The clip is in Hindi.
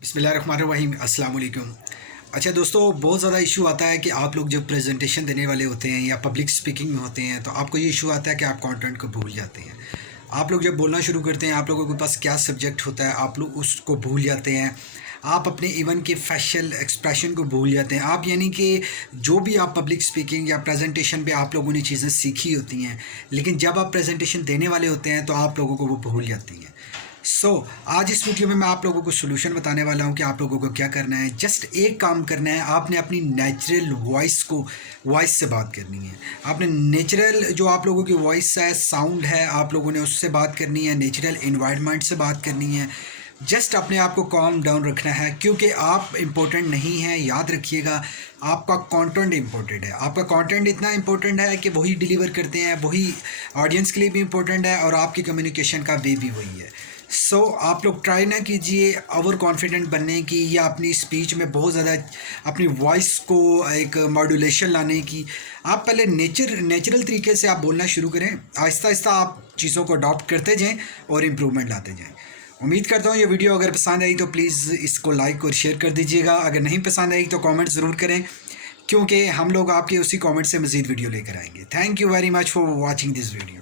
बिस्मिल्लाहिर्रहमानिर्रहीम। अस्सलाम वालेकुम। अच्छा दोस्तों, बहुत ज़्यादा इशू आता है कि आप लोग जब प्रेजेंटेशन देने वाले होते हैं या पब्लिक स्पीकिंग में होते हैं तो आपको ये इशू आता है कि आप कंटेंट को भूल जाते हैं। आप लोग जब बोलना शुरू करते हैं, आप लोगों के पास क्या सब्जेक्ट होता है, आप लोग उसको भूल जाते हैं। आप अपने इवन के फैशियल एक्सप्रेशन को भूल जाते हैं। आप यानी कि जो भी आप पब्लिक स्पीकिंग या प्रेजेंटेशन पे आप लोगों ने चीज़ें सीखी होती हैं, लेकिन जब आप प्रेजेंटेशन देने वाले होते हैं तो आप लोगों को वो भूल जाती हैं। आज इस वीडियो में मैं आप लोगों को सोल्यूशन बताने वाला हूं कि आप लोगों को क्या करना है। जस्ट एक काम करना है, आपने अपनी नेचुरल वॉइस से बात करनी है। आपने नेचुरल जो आप लोगों की वॉइस है, साउंड है, आप लोगों ने उससे बात करनी है, नेचुरल इन्वायरमेंट से बात करनी है। जस्ट अपने आप को कॉम डाउन रखना है, क्योंकि आप इम्पोर्टेंट नहीं हैं। याद रखिएगा, आपका कंटेंट इम्पोर्टेंट है। आपका कंटेंट इतना इम्पोर्टेंट है कि वही डिलीवर करते हैं, वही ऑडियंस के लिए भी इम्पोर्टेंट है और आपकी कम्युनिकेशन का वे भी वही है। आप लोग ट्राई ना कीजिए ओवर कॉन्फिडेंट बनने की या अपनी स्पीच में बहुत ज़्यादा अपनी वॉइस को एक मॉड्यूलेशन लाने की। आप पहले नेचुरल तरीके से आप बोलना शुरू करें। आहिस्ता आहिस्ता आप चीज़ों को अडॉप्ट करते जाएं और इम्प्रूवमेंट लाते जाएं। उम्मीद करता हूँ ये वीडियो अगर पसंद आई तो प्लीज़ इसको लाइक और शेयर कर दीजिएगा। अगर नहीं पसंद आई तो कमेंट ज़रूर करें, क्योंकि हम लोग आपके उसी कमेंट से मज़ीद वीडियो लेकर आएंगे। Thank you very much for watching this video.